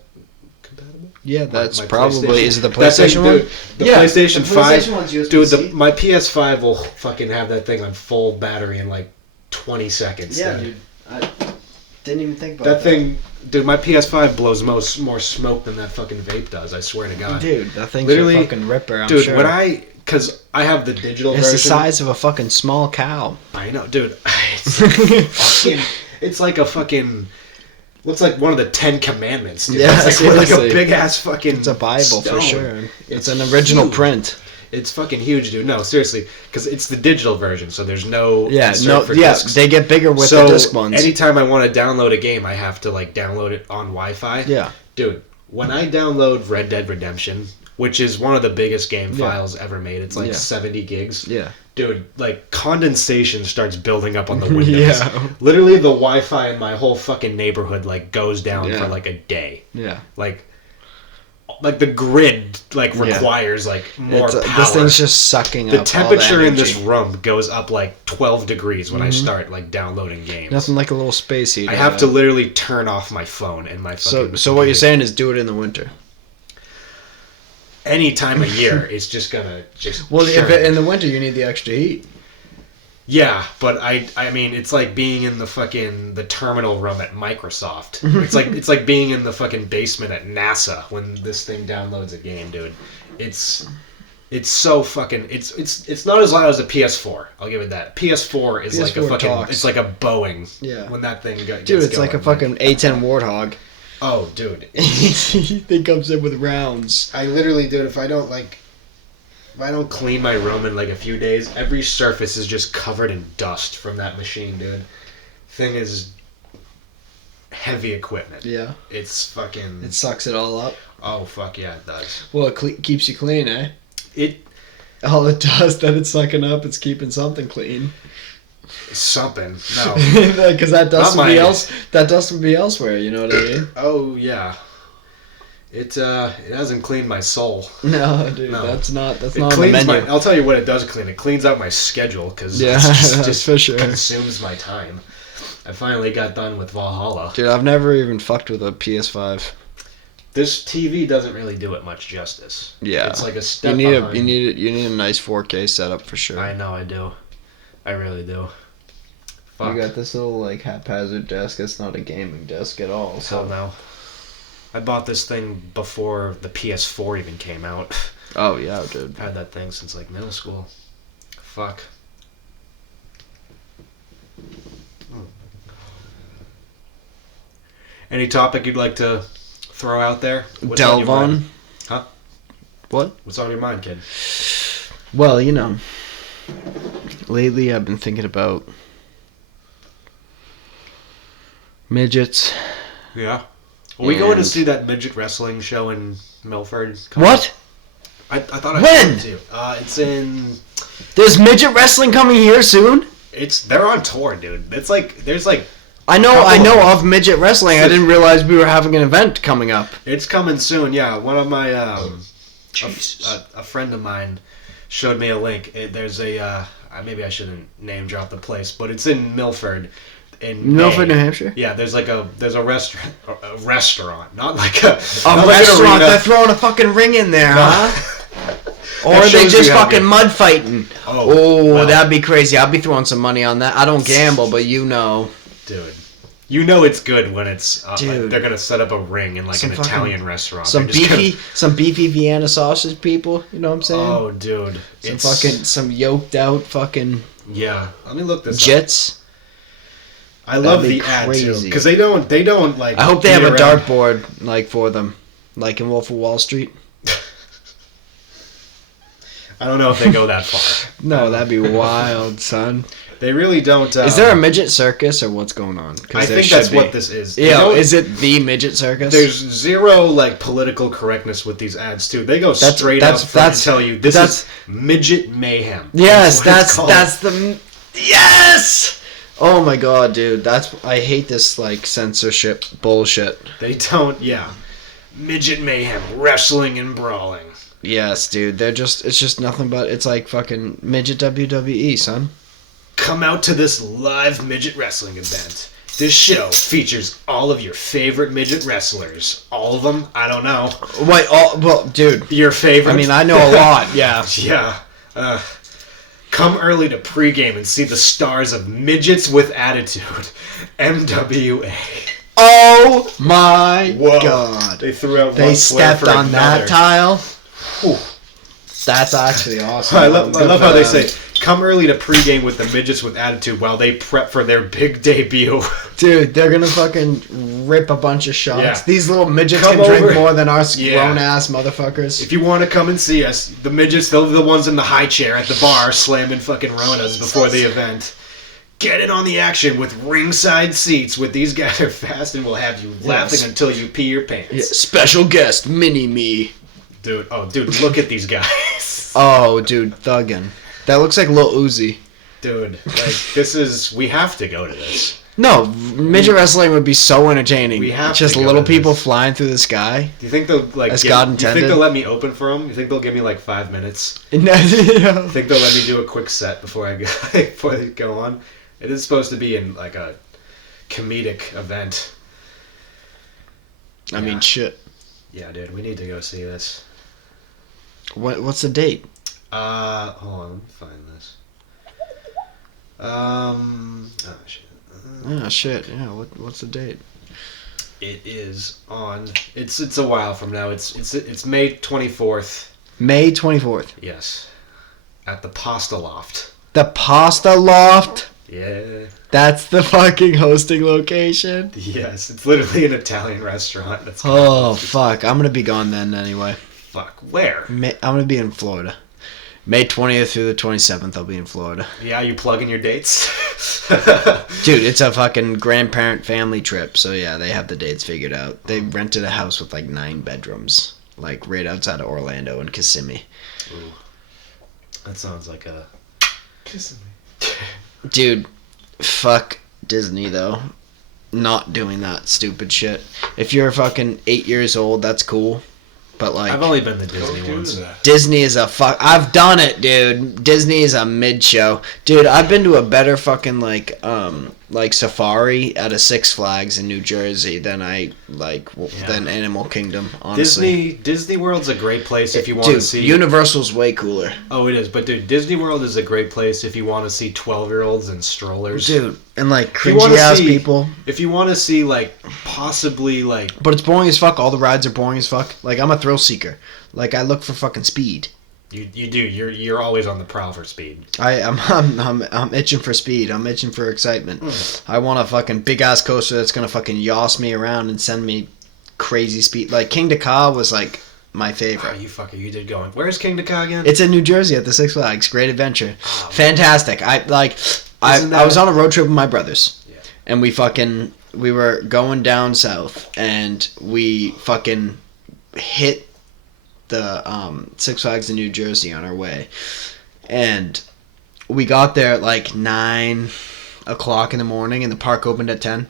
compatible? Yeah, that's my probably... PlayStation. Is it the PlayStation one? Dude, the PlayStation 5... one's USB-C. Dude, my PS5 will fucking have that thing on full battery in like 20 seconds. Yeah, then. dude. I didn't even think about that. Thing... Dude, my PS5 blows more smoke than that fucking vape does, I swear to God. Dude, that thing's Literally, a fucking ripper, I'm dude, sure. Because I have the digital version. It's the size of a fucking small cow. I know, dude. It's like a fucking... Looks like one of the 10 Commandments, dude. Yeah, it's like a big ass fucking... It's a Bible stone. for sure. It's an original huge. print. It's fucking huge, dude. No, seriously, because it's the digital version, so there's no insert for discs. They get bigger with the disc ones. Anytime I want to download a game, I have to like download it on Wi-Fi. Yeah, dude. When I download Red Dead Redemption, which is one of the biggest game files ever made, it's like 70 gigs. Yeah. Dude, like condensation starts building up on the windows. Yeah. Literally, the Wi-Fi in my whole fucking neighborhood like goes down for like a day. Yeah. Like the grid requires like more power. This thing's just sucking the up temperature all the in this energy. room goes up like 12 degrees when I start like downloading games. Nothing like a little space heater. I have to literally turn off my phone and my fucking So what you're saying is do it in the winter. Any time of year, it's just gonna Well, churn. in the winter you need the extra heat. Yeah, but I mean, it's like being in the terminal room at Microsoft. It's like being in the fucking basement at NASA when this thing downloads a game, dude. It's so fucking it's not as loud as a PS4. I'll give it that. PS4 is like a fucking it's like a Boeing. Yeah. When that thing gets Dude, it's going, like a fucking A10 Warthog. Oh, dude. He comes in with rounds. I literally, dude, if I don't clean my room in like a few days, every surface is just covered in dust from that machine, dude. Thing is heavy equipment. Yeah. It's fucking... It sucks it all up. Oh, fuck yeah, it does. Well, it keeps you clean, eh? All the dust that it's sucking up, it's keeping something clean. Something. No. Because that dust Not would be mine. that dust would be elsewhere. You know what I mean? Oh yeah. It hasn't cleaned my soul. No, dude, No. that's not It on the cleans menu. I'll tell you what it does clean. It cleans out my schedule because Yeah, it that's just for sure. consumes my time. I finally got done with Valhalla. Dude, I've never even fucked with a PS5. This TV doesn't really do it much justice. Yeah, It's like a step you need behind. you need a nice 4K setup for sure. I know I do. I really do. Fuck. You got this little like haphazard desk. It's not a gaming desk at all. So. Hell no. I bought this thing before the PS4 even came out. Oh yeah, dude. I've had that thing since like middle school. Fuck. Any topic you'd like to throw out there? What's on your Delve on. mind? Huh? What? What's on your mind, kid? Well, you know, lately I've been thinking about midgets. Yeah. Are we going to And- see that midget wrestling show in Milford? What? I thought I When? told you. It's in. There's midget wrestling coming here soon. They're on tour, dude. It's like there's like I know Couple of of midget wrestling. I didn't realize we were having an event coming up. it's coming soon. Yeah, one of my Jesus. a friend of mine showed me a link. There's a maybe I shouldn't name drop the place, but it's in Milford. In Milford, May. New Hampshire. Yeah, there's a restaurant, not like a A not like an restaurant. arena. They're throwing a fucking ring in there, huh? Or That are they shows just you how fucking good- mud fighting? Oh, well. That'd be crazy. I'll be throwing some money on that. I don't gamble, but you know. Dude. You know it's good when it's like Dude. they're gonna set up a ring in like Some an fucking- Italian restaurant. Some They're just gonna- beefy Vienna sausage people. You know what I'm saying? Oh, dude. Some yoked out fucking Yeah. Let me look this up. jits. I love That'd be the ad too crazy. because they don't like. I hope they beat have a around. dartboard like for them, like in Wolf of Wall Street. I don't know if they go that far. No, that'd be wild, son. They really don't. Is there a midget circus or what's going on? 'Cause I there think that's should what be. this is. They Yeah, don't- is it the midget circus? There's zero like political correctness with these ads too. They go That's- straight that's- up front and that's- tell you this that's- is midget mayhem. Yes, what it's called. that's the yes. Oh my god, dude, I hate this like censorship bullshit. They don't. Yeah, midget mayhem, wrestling and brawling. Yes, dude, it's just nothing but it's like fucking midget WWE, son. Come out to this live midget wrestling event. This show features all of your favorite midget wrestlers. All of them? I don't know. Wait, well, dude. Your favorite? I mean, I know a lot. Yeah. Yeah. Come early to pregame and see the stars of Midgets with Attitude. MWA. Oh my Whoa. god. They threw out They one swear stepped for on another. that tile. Whew. That's actually awesome. I love Good how for they them. say, come early to pregame with the Midgets with Attitude while they prep for their big debut. Dude, they're gonna fucking rip a bunch of shots. Yeah. These little midgets Come can drink over. more than us Yeah. grown-ass motherfuckers. If you want to come and see us, the Midgets, they'll be the ones in the high chair at the bar slamming fucking Ronas before the event. Get in on the action with ringside seats with these guys are fast and will have you laughing Yes. until you pee your pants. Yeah, special guest, Mini-Me. Dude, look at these guys. Oh, dude, thuggin'. That looks like Lil Uzi. Dude, we have to go to this. No, midget wrestling would be so entertaining. We have just to go little to people this. flying through the sky. Do you think they'll As God Do you intended? think they'll let me open for them? You think they'll give me like 5 minutes? Yeah. I think they'll let me do a quick set before I go before they go on. It is supposed to be in like a comedic event. I mean, shit. Yeah, dude, we need to go see this. What's the date? Hold on, let me find this. Oh shit. Oh shit. Yeah. What's the date? It is on. It's a while from now. It's May 24th. May 24th. Yes, at the Pasta Loft. The Pasta Loft. Yeah. That's the fucking hosting location. Yes, it's literally an Italian restaurant. That's Oh fuck! I'm gonna be gone then anyway. fuck. Where? I'm gonna be in Florida. May 20th through the 27th, I'll be in Florida. Yeah, you plugging your dates? Dude, it's a fucking grandparent family trip, so yeah, they have the dates figured out. They rented a house with like 9 bedrooms, like right outside of Orlando in Kissimmee. Ooh. That sounds like a. Kissing me. Dude, Fuck Disney though. Not doing that stupid shit. If you're fucking 8 years old, that's cool. But like, I've only been to Disney once. Disney is a fuck. I've done it, dude. Disney is a mid show, dude. I've been to a better fucking like safari at a Six Flags in New Jersey than than Animal Kingdom. Honestly, Disney World's a great place if you want to see. Universal's way cooler. Oh, it is, but dude, Disney World is a great place if you want to see 12-year-olds and strollers, dude, and like cringy ass people. If you want to see like possibly like, but it's boring as fuck. All the rides are boring as fuck. Like I'm a thrill seeker. Like I look for fucking speed. You do. You're always on the prowl for speed. I'm itching for speed. I'm itching for excitement. I want a fucking big ass coaster that's gonna fucking yoss me around and send me crazy speed. Like King Ka was like my favorite. Oh, you did go. Where's King Ka again? It's in New Jersey at the Six Flags. Great adventure. Oh, fantastic. I was on a road trip with my brothers, and we were going down south, and we fucking hit the Six Flags in New Jersey on our way, and we got there at like 9 o'clock in the morning, and the park opened at 10.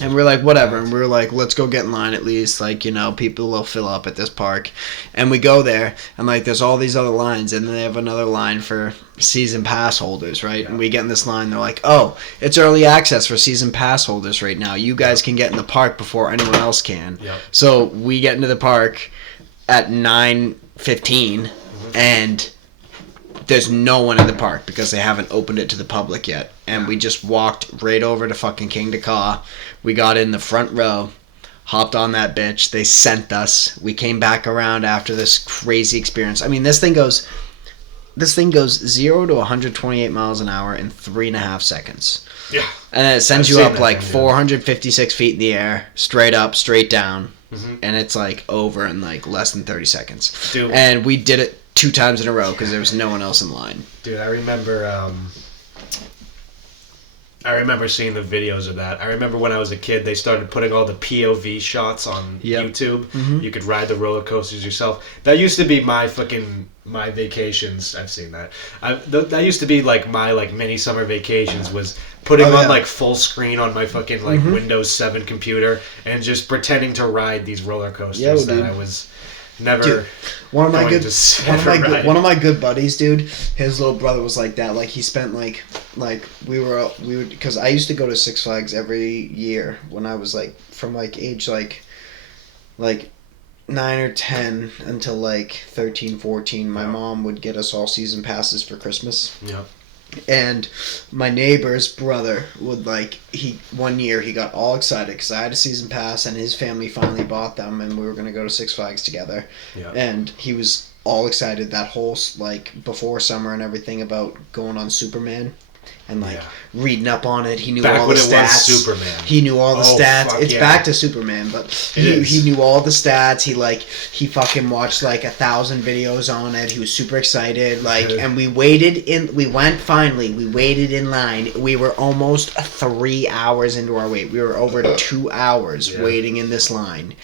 And we're like, whatever, and we're like, let's go get in line at least, like, you know, people will fill up at this park. And we go there, and like there's all these other lines, and then they have another line for season pass holders, right? And we get in this line, they're like, oh, it's early access for season pass holders right now, you guys can get in the park before anyone else can. So we get into the park at 9:15, and there's no one in the park because they haven't opened it to the public yet. And we just walked right over to fucking King Ka. We got in the front row, hopped on that bitch. They sent us. We came back around after this crazy experience. I mean, this thing goes 0 to 128 miles an hour in 3.5 seconds. Yeah. And then it sends you up like 456 feet in the air, straight up, straight down. And it's like over in like less than 30 seconds. Dude. And we did it 2 times in a row because there was no one else in line. Dude, I remember seeing the videos of that. I remember when I was a kid, they started putting all the POV shots on YouTube. You could ride the roller coasters yourself. That used to be my vacations. I've seen that. That used to be like my mini summer vacations, was putting on like full screen on my fucking like Windows 7 computer and just pretending to ride these roller coasters that I was never. Dude, one of my good buddies, dude. His little brother was like that. Like he spent like we would, because I used to go to Six Flags every year when I was like from like age like 9 or 10 until like 13, 14. My mom would get us all season passes for Christmas. Yeah. And my neighbor's brother would one year he got all excited because I had a season pass and his family finally bought them and we were going to go to Six Flags together. Yeah. And he was all excited that whole before summer and everything about going on Superman and reading up on it. He knew all the stats. Was Superman. He knew all the stats. It's back to Superman, but he knew all the stats. He fucking watched 1,000 videos on it. He was super excited. And we waited in line. We were almost 3 hours into our wait. We were over 2 hours waiting in this line.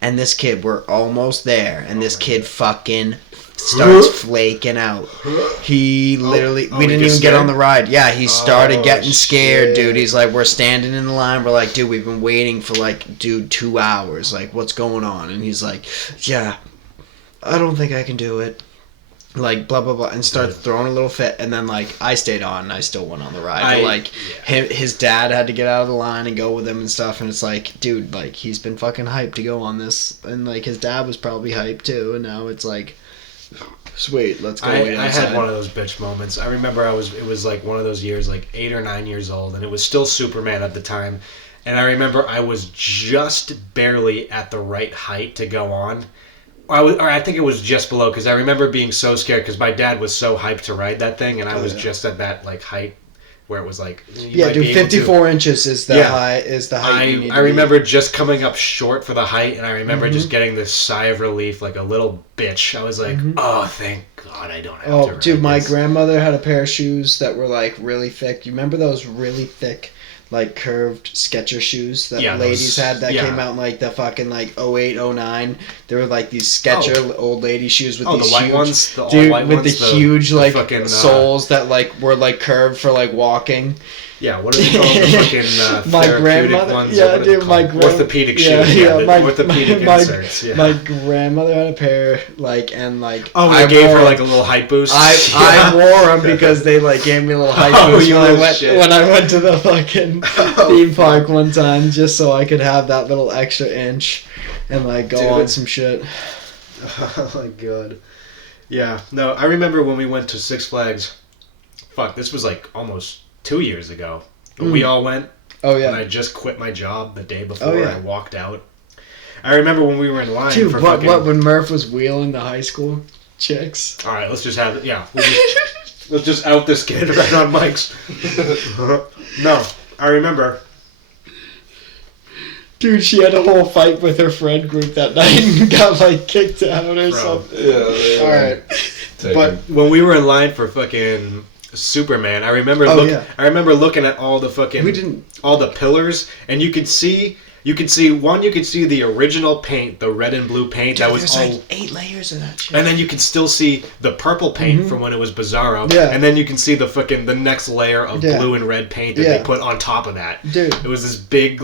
And this kid, we're almost there, and this kid fucking starts flaking out. He literally, we didn't even get on the ride. Yeah, he started getting scared, dude. He's like, we're standing in the line. We're like, dude, we've been waiting for 2 hours. What's going on? And he's like, yeah, I don't think I can do it. Blah, blah, blah, and started throwing a little fit, and then, I stayed on, and I still went on the ride. His dad had to get out of the line and go with him and stuff, and it's like, dude, he's been fucking hyped to go on this, and, his dad was probably hyped, too, and now it's like, sweet, let's go wait outside. I had one of those bitch moments. I remember it was, one of those years, 8 or 9 years old, and it was still Superman at the time, and I remember I was just barely at the right height to go on. I think it was just below, because I remember being so scared because my dad was so hyped to ride that thing, and I was just at that height where it was dude, 54 inches is the height. Is the height? I remember just coming up short for the height, and I remember just getting this sigh of relief, like a little bitch. I was like, oh, thank God I don't have to ride dude, my this. grandmother had a pair of shoes that were really thick. You remember those really thick? Curved Skechers shoes that ladies had that came out in the fucking 08, 09. They were these Skechers old lady shoes with these the white huge ones, the dude all white with ones, the huge fucking soles that were curved for walking. Yeah, what are they called? The fucking my therapeutic grandmother, ones? yeah, dude, my orthopedic shoes. Yeah, the orthopedic inserts. Yeah. My grandmother had a pair, Oh, they gave her like a little height boost. I wore them because they like gave me a little height boost when I went to the fucking theme park one time, just so I could have that little extra inch and like go on some shit. Oh my god. Yeah, no, I remember when we went to Six Flags. Fuck, this was like almost 2 years ago. But we all went. Oh, yeah. And I just quit my job the day before I walked out. I remember when we were in line for fucking... What, when Murph was wheeling the high school chicks? Alright, let's just have it, yeah. Let's just out this kid right on mics. No, I remember... Dude, she had a whole fight with her friend group that night and got, like, kicked out or something. Yeah. Alright. But when we were in line for fucking Superman, I remember I remember looking at all the fucking... all the pillars, and you could see the original paint, the red and blue paint. Dude, that was all... like 8 layers of that shit. And then you could still see the purple paint from when it was Bizarro. Yeah. And then you can see the next layer of blue and red paint that they put on top of that. Dude. It was this big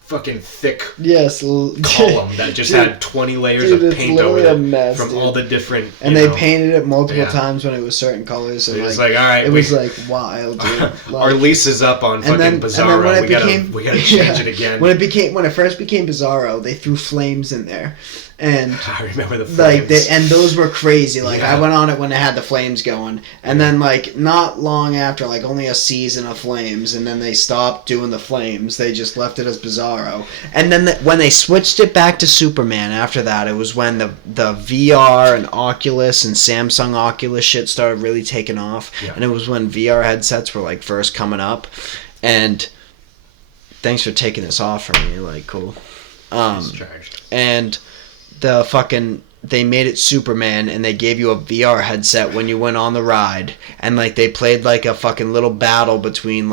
fucking thick column that just had 20 layers of paint over it from all the different... And they painted it multiple times when it was certain colors. And it was like, all right, it was like wild, dude. Our lease is up on fucking Bizarro. We gotta change it again. When it first became Bizarro, they threw flames in there. And I remember the flames. and those were crazy. I went on it when it had the flames going, and then not long after, only a season of flames, and then they stopped doing the flames. They just left it as Bizarro. And then when they switched it back to Superman after that, it was when the VR and Oculus and Samsung Oculus shit started really taking off, and it was when VR headsets were first coming up. And thanks for taking this off from me, cool. And they made it Superman, and they gave you a VR headset when you went on the ride, and they played a fucking little battle between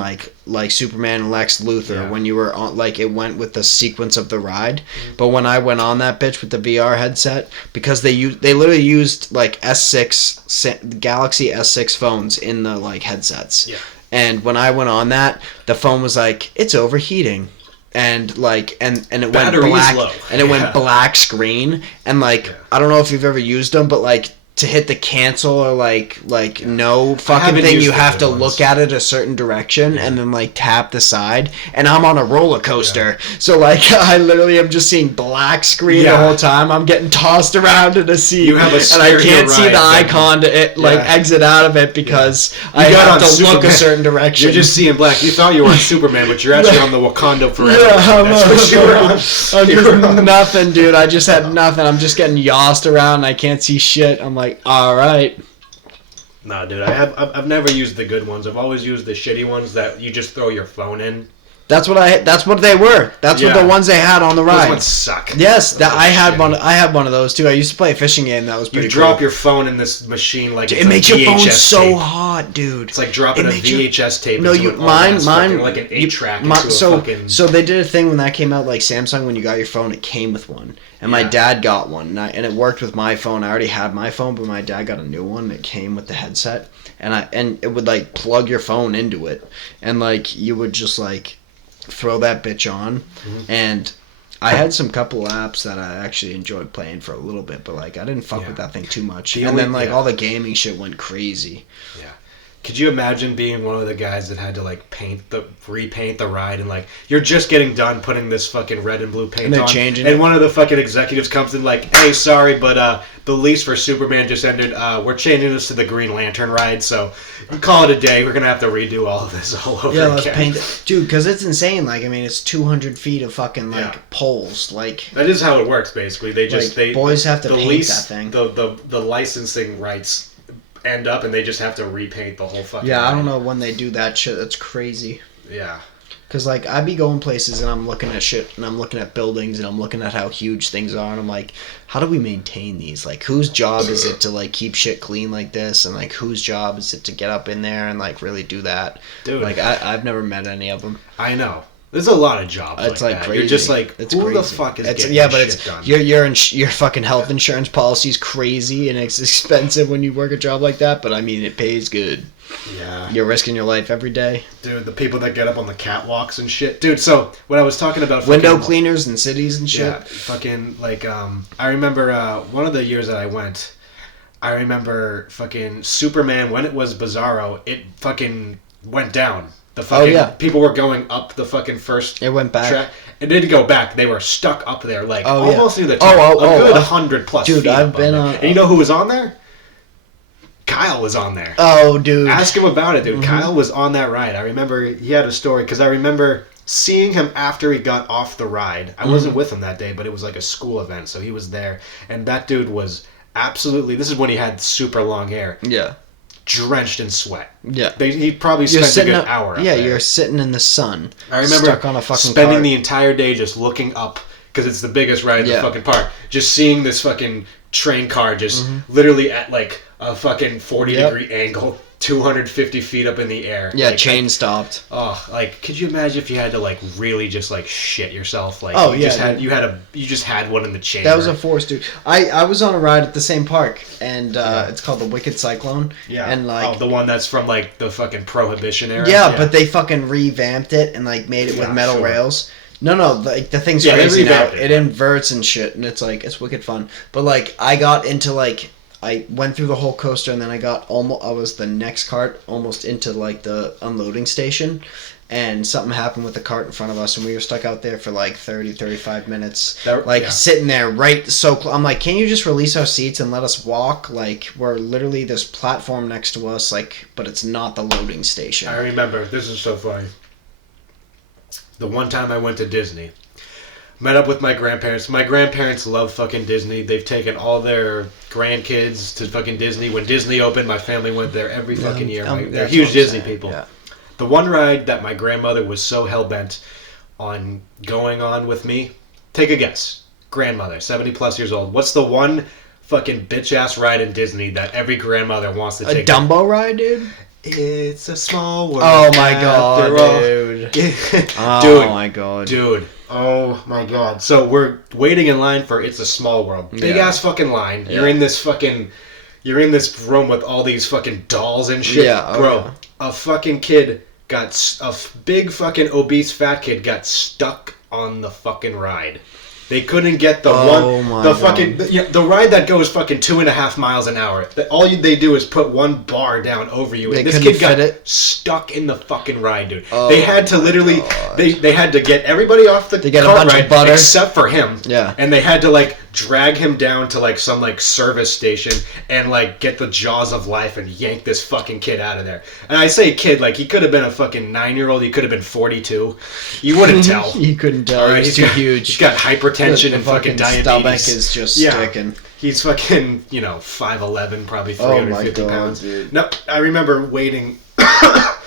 Superman and Lex Luthor when you were on, it went with the sequence of the ride. But when I went on that bitch with the VR headset, because they literally used S6 Galaxy S6 phones in the headsets, and when I went on that, the phone was it's overheating. And it went black, and it went black screen, and I don't know if you've ever used them, but to hit the cancel or no fucking thing, you have to look at it a certain direction and then tap the side. And I'm on a roller coaster, so I literally am just seeing black screen the whole time. I'm getting tossed around in a seat, and I can't see the icon to exit out of it because I have to look a certain direction. You're just seeing black. You thought you were on Superman, but you're actually on the Wakanda Forever. That's what you were on. I'm just nothing, dude. I just had nothing. I'm just getting yossed around. And I can't see shit. I'm all right. Nah, dude, I've never used the good ones. I've always used the shitty ones that you just throw your phone in. That's what they were. That's what the ones they had on the ride. Those ones suck. Yes, I had one of those too. I used to play a fishing game that was pretty cool. You drop your phone in this machine it makes your phone so hot, dude. It's like dropping a VHS tape. No, mine like an 8-track into a fucking... So they did a thing when that came out, Samsung, when you got your phone, it came with one. And my dad got one, and it worked with my phone. I already had my phone, but my dad got a new one that came with the headset, and it would plug your phone into it, and you would just throw that bitch on, and I had some couple apps that I actually enjoyed playing for a little bit, but I didn't fuck with that thing too much. And then all the gaming shit went crazy. Yeah. Could you imagine being one of the guys that had to repaint the ride, and you're just getting done putting this fucking red and blue paint on, changing and one of the fucking executives comes in hey, sorry, but the lease for Superman just ended. We're changing this to the Green Lantern ride, so call it a day. We're gonna have to redo all of this all over again. Yeah, let's paint it, dude, because it's insane. it's 200 feet of fucking poles. That is how it works, basically. Boys have to paint that thing. The licensing rights end up, and they just have to repaint the whole fucking I don't know when they do that shit. That's crazy. Yeah. Because, I be going places, and I'm looking at shit, and I'm looking at buildings, and I'm looking at how huge things are, and I'm how do we maintain these? Whose job is it to, keep shit clean like this, and, whose job is it to get up in there and, really do that? Dude. I've never met any of them. I know. There's a lot of jobs It's like like that. crazy. You're just like, It's who crazy. the fuck is It's, getting yeah, this but shit it's done? your fucking health insurance policy is crazy and it's expensive when you work a job like that. But I mean, it pays good. Yeah. You're risking your life every day. Dude, the people that get up on the catwalks and shit. Dude, so when I was talking about Window cleaners in cities and shit. Yeah, fucking like I remember one of the years that I went, I remember fucking Superman when it was Bizarro, it fucking went down. The fucking people were going up the fucking first It went back. track. It didn't go back. They were stuck up there like Oh, yeah. almost near the top. A good 100 plus dude, feet. I've up been there. on And you know who was on there? Kyle was on there. Oh, dude. Ask him about it, dude. Mhm. Kyle was on that ride. I remember he had a story because I remember seeing him after he got off the ride. I wasn't with him that day, but it was like a school event, so he was there. And that dude was absolutely. This is when he had super long hair, Yeah. drenched in sweat. Yeah. He probably You're spent a sitting good hour. Yeah, up there. you're sitting in the sun. I remember stuck on a fucking spending cart. the entire day just looking up because it's the biggest ride in Yeah. the fucking park. Just seeing this fucking train car just literally at like a fucking 40-degree angle, 250 feet up in the air. Yeah, like, chain stopped. Oh, like, could you imagine if you had to like really just like shit yourself? Like, Oh, you yeah, just had dude. you just had one in the chamber. That was a force, dude. I was on a ride at the same park, and it's called the Wicked Cyclone. Yeah. And like, the one that's from like the fucking Prohibition era. yeah, but they fucking revamped it and like made it with Yeah, metal sure. rails. No, like the thing's Yeah, they crazy now. revamped It inverts and shit, and it's like it's wicked fun. But like, I got into like. I went through the whole coaster and then I was the next cart almost into like the unloading station, and something happened with the cart in front of us and we were stuck out there for like 35 minutes, sitting there I'm like, can you just release our seats and let us walk? Like, we're literally this platform next to us, like, but it's not the loading station. I remember, this is so funny. The one time I went to Disney, met up with my grandparents. My grandparents love fucking Disney. They've taken all their grandkids to fucking Disney. When Disney opened, my family went there every fucking year. They're that's huge what I'm Disney saying, people. yeah. The one ride that my grandmother was so hell-bent on going on with me, take a guess. Grandmother, 70 plus years old. What's the one fucking bitch-ass ride in Disney that every grandmother wants to A take? Dumbo ride, dude? It's a small world. Oh my god, after all. dude. Oh Dude, my god. Dude. Oh my god. So we're waiting in line for It's a Small World. Big ass fucking line. You're in this room with all these fucking dolls and shit. Yeah, oh, bro. yeah. A fucking kid big fucking obese fat kid got stuck on the fucking ride. They couldn't get the ride that goes fucking 2.5 miles an hour. All they do is put one bar down over you. And this kid got stuck in the fucking ride, dude. Oh, they had to literally, they had to get everybody off the get a cart bunch of ride butter. except for him. Yeah. And they had to like drag him down to like some like service station and like get the jaws of life and yank this fucking kid out of there. And I say kid, like he could have been a fucking 9-year-old. He could have been 42. You wouldn't tell. You couldn't tell. Right, He's too huge. He's got hypertension and fucking diabetes. Stomach is just sticking. He's fucking, 5'11", probably 350 pounds. Dude. No, I remember waiting. I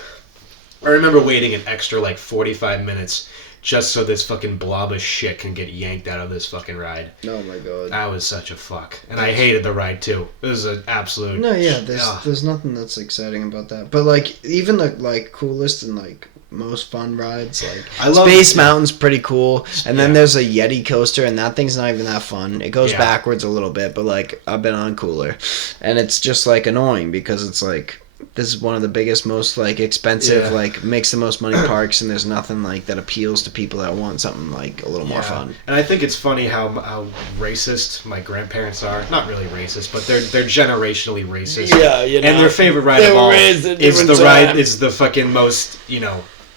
remember waiting an extra like 45 minutes just so this fucking blob of shit can get yanked out of this fucking ride. Oh my god. That was such a fuck, and I hated the ride too. It was an absolute. No, yeah. There's nothing that's exciting about that. But like, even the like coolest and like most fun rides, like Space Mountain's pretty cool, and then there's a Yeti coaster, and that thing's not even that fun. It goes backwards a little bit, but like I've been on cooler, and it's just like annoying because it's like this is one of the biggest, most like expensive, like makes the most money parks, and there's nothing like that appeals to people that want something like a little more fun. And I think it's funny how racist my grandparents are. Not really racist, but they're generationally racist. Yeah, And their favorite ride of all is the fucking most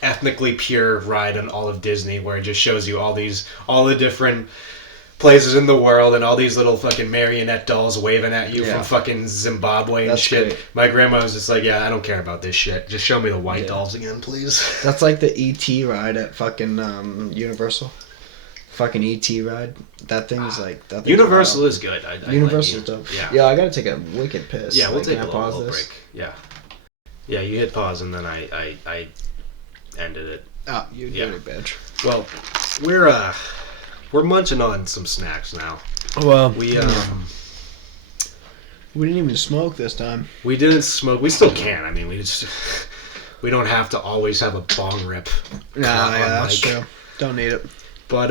ethnically pure ride in all of Disney, where it just shows you all the different places in the world and all these little fucking marionette dolls waving at you from fucking Zimbabwe and shit. Great. My grandma was just like, I don't care about this shit. Just show me the white dolls again, please. That's like the E.T. ride at fucking Universal. Fucking E.T. ride. That thing's like... Universal is good. Universal is dope. Yeah, I gotta take a wicked piss. Yeah, we'll take a little break. Yeah. Yeah, you hit pause and then I ended it. Oh, you dirty bitch. Well, we're munching on some snacks now. Well, we didn't even smoke this time. We didn't smoke. We still can. I mean, we don't have to always have a bong rip. Nah, yeah, that's mic. true. Don't need it. But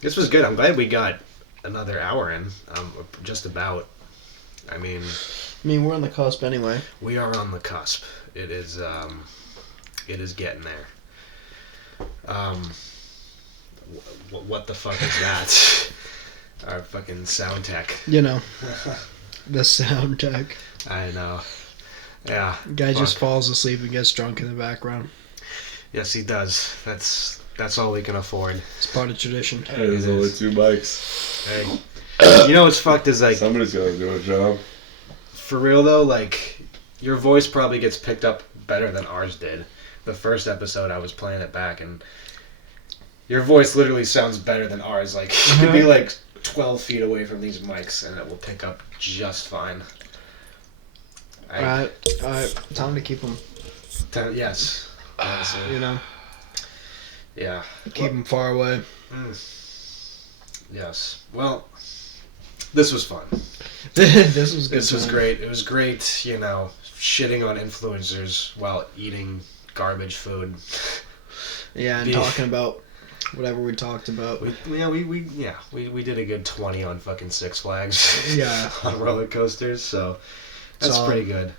this was good. I'm glad we got another hour in. Just about. I mean, we're on the cusp anyway. we are on the cusp. It is getting there. What the fuck is that? Our fucking sound tech. You know, the sound tech. I know. Yeah. Guy fuck. just falls asleep and gets drunk in the background. Yes, he does. That's all we can afford. It's part of tradition. Hey, there's only 2 mics. Hey. You know what's fucked is like, Somebody's gotta do a job. for real though, like your voice probably gets picked up better than ours did. The first episode I was playing it back and your voice literally sounds better than ours. Like you could be like 12 feet away from these mics and it will pick up just fine. Alright. Time to keep them, Yes. Honestly. you know, Yeah. keep them far away. Yes. Well, this was fun. This was good. This was great. It was great, you know, shitting on influencers while eating garbage food. Yeah, and Beef. talking about whatever we talked about. We did a good 20 on fucking Six Flags. Yeah. On roller coasters, so that's Solid. pretty good.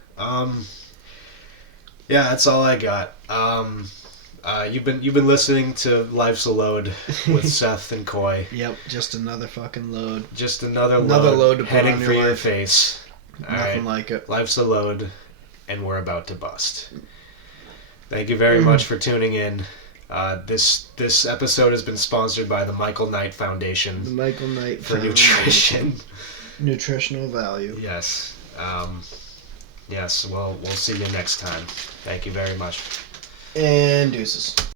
Yeah, that's all I got. You've been listening to Life's a Load with Seth and Coy. Yep, just another fucking load. Just another load to put heading on for your your life. face. All Nothing right. like it. Life's a Load, and we're about to bust. Thank you very much for tuning in. This episode has been sponsored by the Michael Knight The Foundation Michael Knight for Foundation. nutrition. Nutritional value. Yes. Yes, well, we'll see you next time. Thank you very much. And deuces.